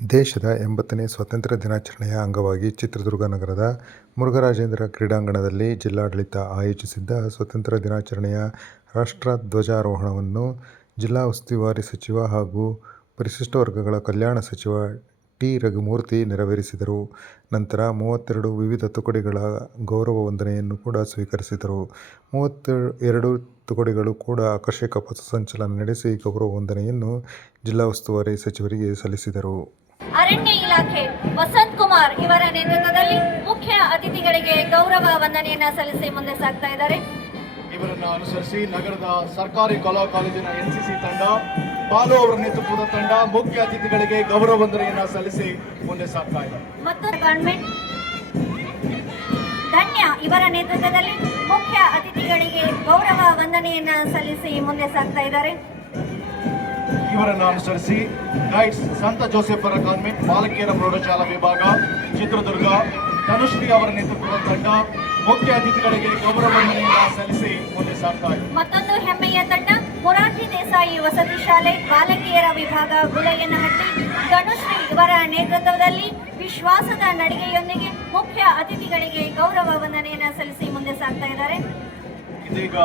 ದೇಶದ 80ನೇ ಸ್ವಾತಂತ್ರ್ಯ ದಿನಾಚರಣೆಯ ಅಂಗವಾಗಿ ಚಿತ್ರದುರ್ಗ ನಗರದ ಮುರುಘರಾಜೇಂದ್ರ ಕ್ರೀಡಾಂಗಣದಲ್ಲಿ ಜಿಲ್ಲಾಡಳಿತ ಆಯೋಜಿಸಿದ್ದ ಸ್ವಾತಂತ್ರ್ಯ ದಿನಾಚರಣೆಯ ರಾಷ್ಟ್ರ ಧ್ವಜಾರೋಹಣವನ್ನು ಜಿಲ್ಲಾ ಉಸ್ತುವಾರಿ ಸಚಿವ ಹಾಗೂ ಪರಿಶಿಷ್ಟ ವರ್ಗಗಳ ಕಲ್ಯಾಣ ಸಚಿವ ಟಿ. ರಘುಮೂರ್ತಿ ನೆರವೇರಿಸಿದರು. ನಂತರ 32 ವಿವಿಧ ತುಕಡಿಗಳ ಗೌರವ ವಂದನೆಯನ್ನು ಕೂಡ ಸ್ವೀಕರಿಸಿದರು. 32 ತುಕಡಿಗಳು ಕೂಡ ಆಕರ್ಷಕ ಪಥಸಂಚಲನ ನಡೆಸಿ ಗೌರವ ವಂದನೆಯನ್ನು ಜಿಲ್ಲಾ ಉಸ್ತುವಾರಿ ಸಚಿವರಿಗೆ ಸಲ್ಲಿಸಿದರು. ಅರಣ್ಯ ಇಲಾಖೆ ವಸಂತ್ ಕುಮಾರ್ ಇವರ ನೇತೃತ್ವದಲ್ಲಿ ಮುಖ್ಯ ಅತಿಥಿಗಳಿಗೆ ಗೌರವ ವಂದನೆಯನ್ನ ಸಲ್ಲಿಸಿ ಮುಂದೆ ಸಾಗ್ತಾ ಇದ್ದಾರೆ. ಇವರನ್ನು ಅನುಸರಿಸಿ ನಗರದ ಸರ್ಕಾರಿ ಕಲಾ ಕಾಲೇಜಿನ ಎನ್ಸಿಸಿ ತಂಡ, ಬಾಲು ಅವರ ನೇತೃತ್ವದ ತಂಡ ಮುಖ್ಯ ಅತಿಥಿಗಳಿಗೆ ಗೌರವ ವಂದನೆಯನ್ನ ಸಲ್ಲಿಸಿ ಮುಂದೆ ಸಾಗ್ತಾ ಇದೆ. ಮತ್ತು ಗವರ್ನಮೆಂಟ್ ಧನ್ಯ ಇವರ ನೇತೃತ್ವದಲ್ಲಿ ಮುಖ್ಯ ಅತಿಥಿಗಳಿಗೆ ಗೌರವ ವಂದನೆಯನ್ನ ಸಲ್ಲಿಸಿ ಮುಂದೆ ಸಾಗ್ತಾ ಇದ್ದಾರೆ. ಇವರನ್ನು ಅನುಸರಿಸಿ ಗೈಡ್ಸ್ ಸಂತ ಜೋಸೆಫರ ಕಾನ್ವೆಂಟ್ ಬಾಲಕಿಯರ ಪ್ರೌಢಶಾಲಾ ವಿಭಾಗ ಚಿತ್ರದುರ್ಗ ಧನುಶ್ರೀ ಅವರ ನೇತೃತ್ವದ ತಂಡ ಮುಖ್ಯ ಅತಿಥಿಗಳಿಗೆ ಗೌರವ ವಂದನೆಯನ್ನ ಸಲ್ಲಿಸಿ ಮುಂದೆ ಸಾಗ್ತಾ ಇದೆ. ಮತ್ತೊಂದು ಹೆಮ್ಮೆಯ ತಂಡ ಮೊರಾರ್ಜಿ ದೇಸಾಯಿ ವಸತಿ ಶಾಲೆ ಬಾಲಕಿಯರ ವಿಭಾಗ ಗುಳಯ್ಯನಹಟ್ಟಿ ಧನುಶ್ರೀ ಇವರ ನೇತೃತ್ವದಲ್ಲಿ ವಿಶ್ವಾಸದ ನಡಿಗೆಯೊಂದಿಗೆ ಮುಖ್ಯ ಅತಿಥಿಗಳಿಗೆ ಗೌರವ ವಂದನೆಯನ್ನ ಸಲ್ಲಿಸಿ ಮುಂದೆ ಸಾಗ್ತಾ ಇದ್ದಾರೆ. ಇದೀಗ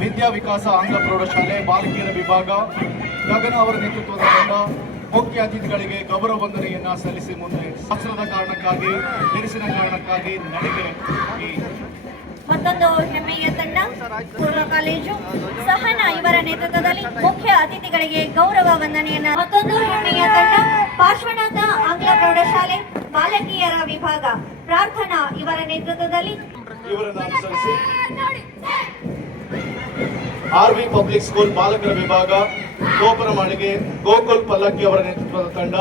ವಿದ್ಯಾ ವಿಕಾಸ ಆಂಗ್ಲ ಪ್ರೌಢಶಾಲೆ ಬಾಲಕಿಯರ ವಿಭಾಗ ಗಗನ ಅವರ ನೇತೃತ್ವದ ತಂಡ ಮುಖ್ಯ ಅತಿಥಿಗಳಿಗೆ ಗೌರವ ವಂದನೆಯನ್ನ ಸಲ್ಲಿಸಿ ಮುಂದೆ ಶಾಸ್ತ್ರದ ಕಾರಣಕ್ಕಾಗಿ ಬಿರುಸಿನ ಕಾರಣಕ್ಕಾಗಿ ನಡಿಗೆ. ಮತ್ತೊಂದು ಹೆಮ್ಮೆಯ ತಂಡ ಪೂರ್ವ ಕಾಲೇಜು ಸಹನಾ ಇವರ ನೇತೃತ್ವದಲ್ಲಿ ಮುಖ್ಯ ಅತಿಥಿಗಳಿಗೆ ಗೌರವ ವಂದನೆಯನ್ನ. ಮತ್ತೊಂದು ಹೆಮ್ಮೆಯ ತಂಡ ಪಾರ್ಶ್ವನಾಥ ಆಂಗ್ಲ ಪ್ರೌಢಶಾಲೆ ಬಾಲಕಿಯರ ವಿಭಾಗ ಪ್ರಾರ್ಥನಾ ಇವರ ನೇತೃತ್ವದಲ್ಲಿ ಇವರನ್ನು ಅನುಸರಿಸಿ ಆರ್ವಿ ಪಬ್ಲಿಕ್ ಸ್ಕೂಲ್ ಬಾಲಕರ ವಿಭಾಗ ಗೋಪುರ ಮಾಳಿಗೆ ಗೋಕುಲ್ ಪಲ್ಲಕ್ಕಿ ಅವರ ನೇತೃತ್ವದ ತಂಡ.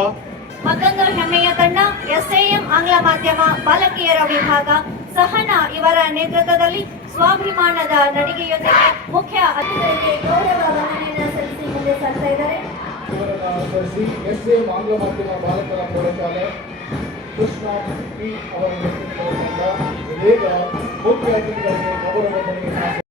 ಮತ್ತೊಂದು ಹೆಮ್ಮೆಯ ತಂಡ ಎಸ್ಎಎಂ ಆಂಗ್ಲ ಮಾಧ್ಯಮ ಬಾಲಕಿಯರ ವಿಭಾಗ ಸಹನಾ ಇವರ ನೇತೃತ್ವದಲ್ಲಿ ಸ್ವಾಭಿಮಾನದ ನಡಿಗೆಯೊಂದಿಗೆ ಮುಖ್ಯ ಅತಿಥಿಗಳಿಗೆ ಗೌರವ ವಂದನೆಯನ್ನು ಸಲ್ಲಿಸಿ ಮುಂದೆ ಸಾಗ್ತಾ ಇದ್ದಾರೆ. ಇವರನ್ನು ಅನುಸರಿಸಿ ಎಸ್ಎಎಂ ಆಂಗ್ಲ ಮಾಧ್ಯಮ ಬಾಲಕರ ಪ್ರೌಢಶಾಲೆ ಕೃಷ್ಣ ಪಿ ಅವರ ನೇತೃತ್ವದ ತಂಡ ಇದೀಗ ಮುಖ್ಯ ಅತಿಥಿಗಳಿಗೆ ಗೌರವ ವಂದನೆಯನ್ನು